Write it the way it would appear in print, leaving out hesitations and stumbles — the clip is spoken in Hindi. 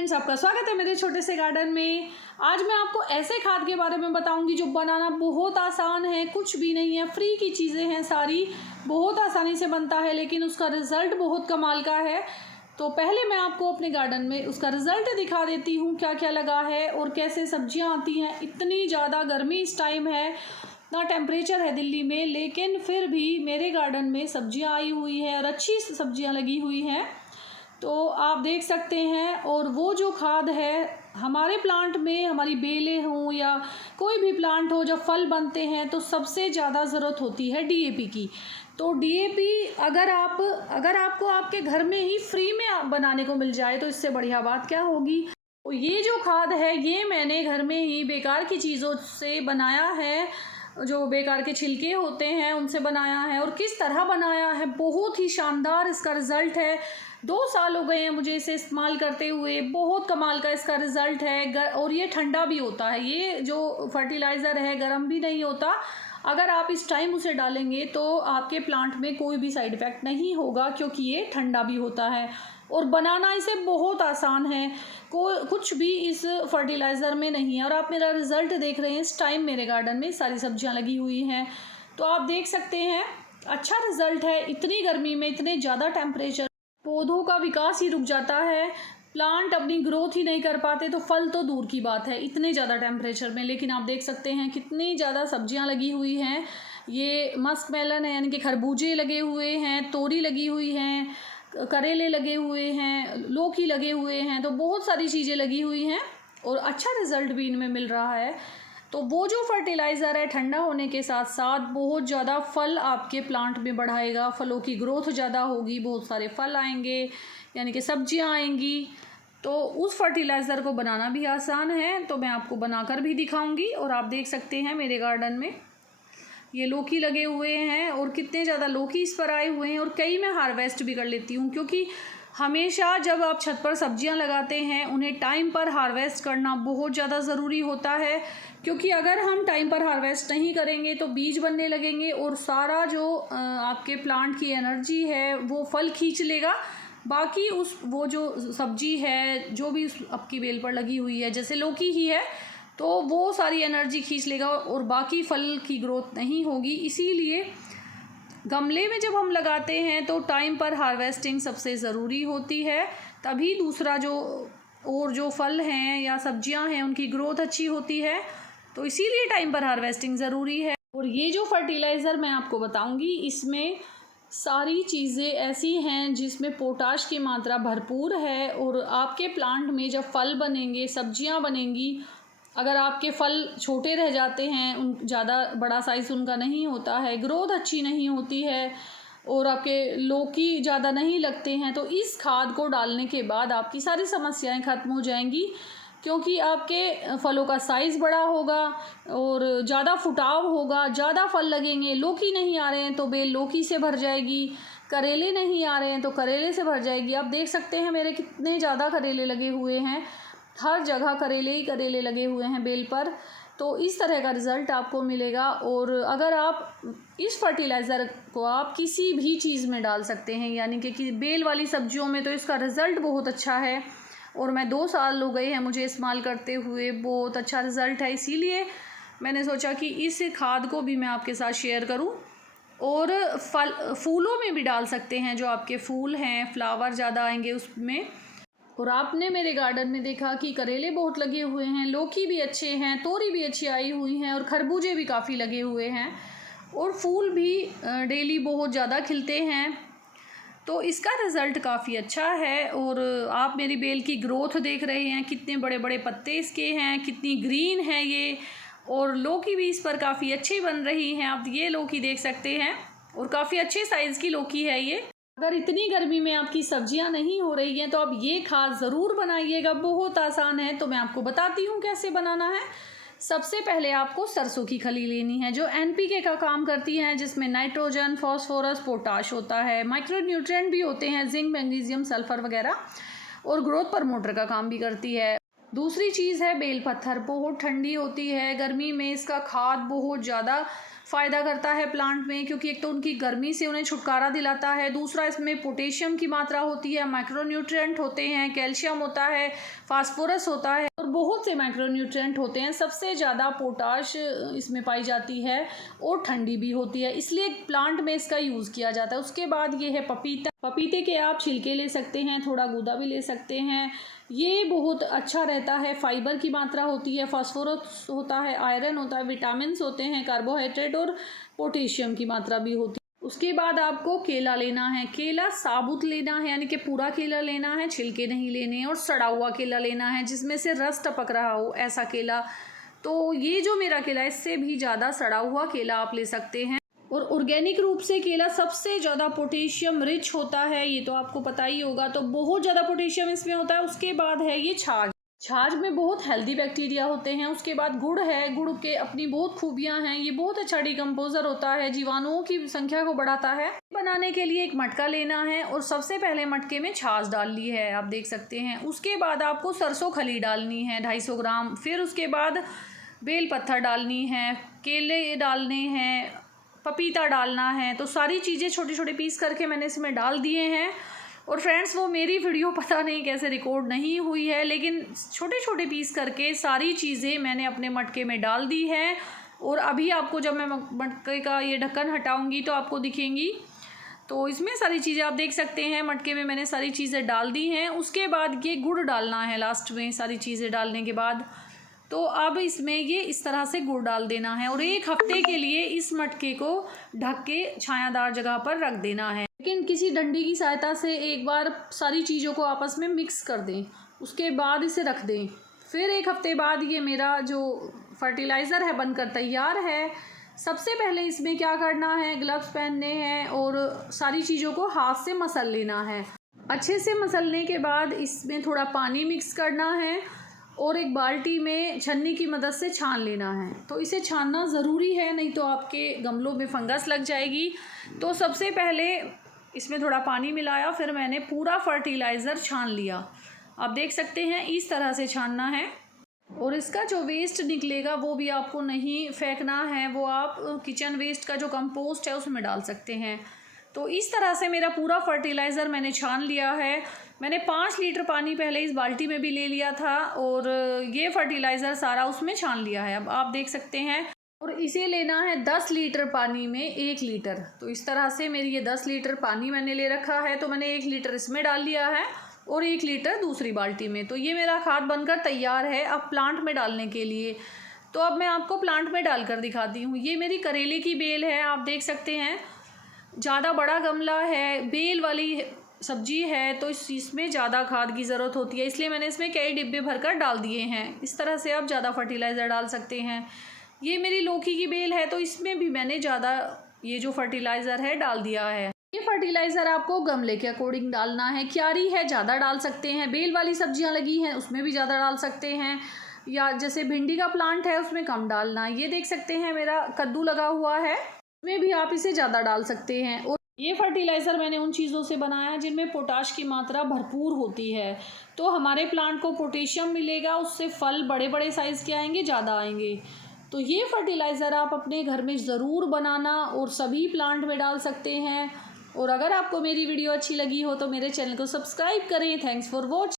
फ्रेंड्स, आपका स्वागत है मेरे छोटे से गार्डन में। आज मैं आपको ऐसे खाद के बारे में बताऊंगी जो बनाना बहुत आसान है, कुछ भी नहीं है, फ्री की चीज़ें हैं सारी, बहुत आसानी से बनता है लेकिन उसका रिज़ल्ट बहुत कमाल का है। तो पहले मैं आपको अपने गार्डन में उसका रिज़ल्ट दिखा देती हूँ, क्या क्या लगा है और कैसे सब्जियाँ आती हैं। इतनी ज़्यादा गर्मी इस टाइम है, ना टेम्परेचर है दिल्ली में, लेकिन फिर भी मेरे गार्डन में सब्जियाँ आई हुई हैं और अच्छी सब्जियाँ लगी हुई हैं, तो आप देख सकते हैं। और वो जो खाद है हमारे प्लांट में, हमारी बेलें हों या कोई भी प्लांट हो, जब फल बनते हैं तो सबसे ज़्यादा ज़रूरत होती है डीएपी की। तो डीएपी अगर आपको आपके घर में ही फ्री में बनाने को मिल जाए तो इससे बढ़िया बात क्या होगी। तो ये जो खाद है ये मैंने घर में ही बेकार की चीज़ों से बनाया है, जो बेकार के छिलके होते हैं उनसे बनाया है। और किस तरह बनाया है, बहुत ही शानदार इसका रिज़ल्ट है। 2 साल हो गए हैं मुझे इसे इस्तेमाल करते हुए, बहुत कमाल का इसका रिज़ल्ट है। और ये ठंडा भी होता है, ये जो फर्टिलाइज़र है गर्म भी नहीं होता। अगर आप इस टाइम उसे डालेंगे तो आपके प्लांट में कोई भी साइड इफ़ेक्ट नहीं होगा, क्योंकि ये ठंडा भी होता है और बनाना इसे बहुत आसान है। कुछ भी इस फर्टिलाइज़र में नहीं है। और आप मेरा रिज़ल्ट देख रहे हैं, इस टाइम मेरे गार्डन में सारी सब्जियां लगी हुई हैं, तो आप देख सकते हैं अच्छा रिज़ल्ट है। इतनी गर्मी में, इतने ज़्यादा टेम्परेचर, पौधों का विकास ही रुक जाता है, प्लांट अपनी ग्रोथ ही नहीं कर पाते, तो फल तो दूर की बात है इतने ज़्यादा टेम्परेचर में। लेकिन आप देख सकते हैं कितनी ज़्यादा सब्जियां लगी हुई हैं। ये मस्क मेलन है, यानी कि खरबूजे लगे हुए हैं, तोरी लगी हुई हैं, करेले लगे हुए हैं, लौकी लगे हुए हैं, तो बहुत सारी चीज़ें लगी हुई हैं और अच्छा रिज़ल्ट भी इनमें मिल रहा है। तो वो जो फर्टिलाइज़र है ठंडा होने के साथ साथ बहुत ज़्यादा फल आपके प्लांट में बढ़ाएगा, फलों की ग्रोथ ज़्यादा होगी, बहुत सारे फल आएंगे, यानी कि सब्जियां आएंगी। तो उस फर्टिलाइज़र को बनाना भी आसान है, तो मैं आपको बनाकर भी दिखाऊंगी। और आप देख सकते हैं मेरे गार्डन में ये लौकी लगे हुए हैं और कितने ज़्यादा लौकी इस पर आए हुए हैं। और कई मैं हार्वेस्ट भी कर लेती हूँ, क्योंकि हमेशा जब आप छत पर सब्जियां लगाते हैं उन्हें टाइम पर हार्वेस्ट करना बहुत ज़्यादा ज़रूरी होता है। क्योंकि अगर हम टाइम पर हार्वेस्ट नहीं करेंगे तो बीज बनने लगेंगे और सारा जो आपके प्लांट की एनर्जी है वो फल खींच लेगा। बाकी वो जो सब्जी है जो भी उस आपकी बेल पर लगी हुई है, जैसे लौकी ही है, तो वो सारी एनर्जी खींच लेगा और बाकी फल की ग्रोथ नहीं होगी। इसीलिए गमले में जब हम लगाते हैं तो टाइम पर हार्वेस्टिंग सबसे ज़रूरी होती है, तभी दूसरा जो फल हैं या सब्जियां हैं उनकी ग्रोथ अच्छी होती है। तो इसीलिए टाइम पर हार्वेस्टिंग ज़रूरी है। और ये जो फर्टिलाइज़र मैं आपको बताऊंगी, इसमें सारी चीज़ें ऐसी हैं जिसमें पोटाश की मात्रा भरपूर है। और आपके प्लांट में जब फल बनेंगे, सब्जियां बनेंगी, अगर आपके फल छोटे रह जाते हैं, उन ज़्यादा बड़ा साइज़ उनका नहीं होता है, ग्रोथ अच्छी नहीं होती है और आपके लौकी ज़्यादा नहीं लगते हैं, तो इस खाद को डालने के बाद आपकी सारी समस्याएं ख़त्म हो जाएंगी। क्योंकि आपके फलों का साइज़ बड़ा होगा और ज़्यादा फुटाव होगा, ज़्यादा फल लगेंगे। लौकी नहीं आ रहे हैं तो बेल लौकी से भर जाएगी, करेले नहीं आ रहे हैं तो करेले से भर जाएगी। आप देख सकते हैं मेरे कितने ज़्यादा करेले लगे हुए हैं, हर जगह करेले ही करेले लगे हुए हैं बेल पर। तो इस तरह का रिज़ल्ट आपको मिलेगा। और अगर आप इस फर्टिलाइज़र को आप किसी भी चीज़ में डाल सकते हैं, यानी कि बेल वाली सब्जियों में तो इसका रिज़ल्ट बहुत अच्छा है। और मैं 2 साल हो गए हैं मुझे इस्तेमाल करते हुए, बहुत अच्छा रिज़ल्ट है। इसीलिए मैंने सोचा कि इस खाद को भी मैं आपके साथ शेयर करूं। और फूलों में भी डाल सकते हैं, जो आपके फूल हैं, फ्लावर ज़्यादा आएंगे उसमें। और आपने मेरे गार्डन में देखा कि करेले बहुत लगे हुए हैं, लौकी भी अच्छे हैं, तोरी भी अच्छी आई हुई हैं और खरबूजे भी काफ़ी लगे हुए हैं और फूल भी डेली बहुत ज़्यादा खिलते हैं। तो इसका रिज़ल्ट काफ़ी अच्छा है। और आप मेरी बेल की ग्रोथ देख रहे हैं, कितने बड़े बड़े पत्ते इसके हैं, कितनी ग्रीन है ये। और लौकी भी इस पर काफ़ी अच्छी बन रही हैं, आप ये लौकी देख सकते हैं और काफ़ी अच्छे साइज़ की लौकी है ये। अगर इतनी गर्मी में आपकी सब्जियां नहीं हो रही हैं तो आप ये खाद ज़रूर बनाइएगा, बहुत आसान है। तो मैं आपको बताती हूँ कैसे बनाना है। सबसे पहले आपको सरसों की खली लेनी है, जो एनपीके का काम करती है, जिसमें नाइट्रोजन, फॉस्फोरस, पोटाश होता है, माइक्रो न्यूट्रिएंट भी होते हैं, जिंक, मैग्नीशियम, सल्फर वगैरह, और ग्रोथ प्रमोटर का काम भी करती है। दूसरी चीज़ है बेल पत्थर, बहुत ठंडी होती है गर्मी में, इसका खाद बहुत ज़्यादा फ़ायदा करता है प्लांट में, क्योंकि एक तो उनकी गर्मी से उन्हें छुटकारा दिलाता है, दूसरा इसमें पोटेशियम की मात्रा होती है, माइक्रोन्यूट्रिएंट होते हैं, कैल्शियम होता है, फास्फोरस होता है और बहुत से माइक्रोन्यूट्रिएंट होते हैं। सबसे ज़्यादा पोटाश इसमें पाई जाती है और ठंडी भी होती है, इसलिए प्लांट में इसका यूज़ किया जाता है। उसके बाद ये है पपीता। पपीते के आप छिलके ले सकते हैं, थोड़ा गूदा भी ले सकते हैं। ये बहुत अच्छा रहता है, फाइबर की मात्रा होती है, फास्फोरस होता है, आयरन होता है, विटामिन्स होते हैं, कार्बोहाइड्रेट और पोटेशियम की मात्रा भी होती है। उसके बाद आपको केला लेना है। केला साबुत लेना है, यानी कि पूरा केला लेना है, छिलके नहीं लेने हैं, और सड़ा हुआ केला लेना है जिसमें से रस टपक रहा हो, ऐसा केला। तो ये जो मेरा केला है, इससे भी ज़्यादा सड़ा हुआ केला आप ले सकते हैं। और ऑर्गेनिक रूप से केला सबसे ज़्यादा पोटेशियम रिच होता है, ये तो आपको पता ही होगा, तो बहुत ज़्यादा पोटेशियम इसमें होता है। उसके बाद है ये छाछ। छाछ में बहुत हेल्दी बैक्टीरिया होते हैं। उसके बाद गुड़ है, गुड़ के अपनी बहुत खूबियां हैं, ये बहुत अच्छा डिकम्पोजर होता है, जीवाणुओं की संख्या को बढ़ाता है। बनाने के लिए एक मटका लेना है और सबसे पहले मटके में छाछ डाल ली है, आप देख सकते हैं। उसके बाद आपको सरसों खली डालनी है 250 ग्राम, फिर उसके बाद बेल पत्थर डालनी है, केले डालने हैं, पपीता डालना है। तो सारी चीज़ें छोटे छोटे पीस करके मैंने इसमें डाल दिए हैं। और फ्रेंड्स, वो मेरी वीडियो पता नहीं कैसे रिकॉर्ड नहीं हुई है, लेकिन छोटे छोटे पीस करके सारी चीज़ें मैंने अपने मटके में डाल दी है। और अभी आपको जब मैं मटके का ये ढक्कन हटाऊंगी तो आपको दिखेंगी। तो इसमें सारी चीज़ें आप देख सकते हैं, मटके में मैंने सारी चीज़ें डाल दी हैं। उसके बाद ये गुड़ डालना है लास्ट में, सारी चीज़ें डालने के बाद। तो अब इसमें ये इस तरह से गुड़ डाल देना है और 1 हफ्ते के लिए इस मटके को ढक के छायादार जगह पर रख देना है। लेकिन किसी डंडी की सहायता से एक बार सारी चीज़ों को आपस में मिक्स कर दें, उसके बाद इसे रख दें। फिर 1 हफ्ते बाद ये मेरा जो फर्टिलाइज़र है बनकर तैयार है। सबसे पहले इसमें क्या करना है, ग्लव्स पहनने हैं और सारी चीज़ों को हाथ से मसल लेना है। अच्छे से मसलने के बाद इसमें थोड़ा पानी मिक्स करना है और एक बाल्टी में छन्नी की मदद से छान लेना है। तो इसे छानना ज़रूरी है, नहीं तो आपके गमलों में फंगस लग जाएगी। तो सबसे पहले इसमें थोड़ा पानी मिलाया, फिर मैंने पूरा फर्टिलाइज़र छान लिया। आप देख सकते हैं इस तरह से छानना है। और इसका जो वेस्ट निकलेगा वो भी आपको नहीं फेंकना है, वो आप किचन वेस्ट का जो कंपोस्ट है उसमें डाल सकते हैं। तो इस तरह से मेरा पूरा फर्टिलाइज़र मैंने छान लिया है। मैंने 5 लीटर पानी पहले इस बाल्टी में भी ले लिया था और ये फर्टिलाइज़र सारा उसमें छान लिया है, अब आप देख सकते हैं। और इसे लेना है 10 लीटर पानी में 1 लीटर। तो इस तरह से मेरी ये 10 लीटर पानी मैंने ले रखा है, तो मैंने 1 लीटर इसमें डाल लिया है और 1 लीटर दूसरी बाल्टी में। तो ये मेरा खाद बनकर तैयार है अब प्लांट में डालने के लिए। तो अब मैं आपको प्लांट में डालकर दिखाती हूँ। ये मेरी करेले की बेल है, आप देख सकते हैं। ज़्यादा बड़ा गमला है, बेल वाली सब्जी है, तो इसमें ज़्यादा खाद की ज़रूरत होती है, इसलिए मैंने इसमें कई डिब्बे भरकर डाल दिए हैं। इस तरह से आप ज़्यादा फर्टिलाइज़र डाल सकते हैं। ये मेरी लौकी की बेल है, तो इसमें भी मैंने ज़्यादा ये जो फर्टिलाइज़र है डाल दिया है। ये फर्टिलाइज़र आपको गमले के अकॉर्डिंग डालना है। क्यारी है, ज़्यादा डाल सकते हैं। बेल वाली सब्जियां लगी हैं उसमें भी ज़्यादा डाल सकते हैं, या जैसे भिंडी का प्लांट है उसमें कम डालना है। ये देख सकते हैं मेरा कद्दू लगा हुआ है, उसमें भी आप इसे ज़्यादा डाल सकते हैं। और ये फर्टिलाइज़र मैंने उन चीज़ों से बनाया जिनमें पोटाश की मात्रा भरपूर होती है, तो हमारे प्लांट को पोटेशियम मिलेगा, उससे फल बड़े बड़े साइज़ के आएंगे, ज़्यादा आएंगे। तो ये फर्टिलाइज़र आप अपने घर में ज़रूर बनाना और सभी प्लांट में डाल सकते हैं। और अगर आपको मेरी वीडियो अच्छी लगी हो तो मेरे चैनल को सब्सक्राइब करें। Thanks for watching.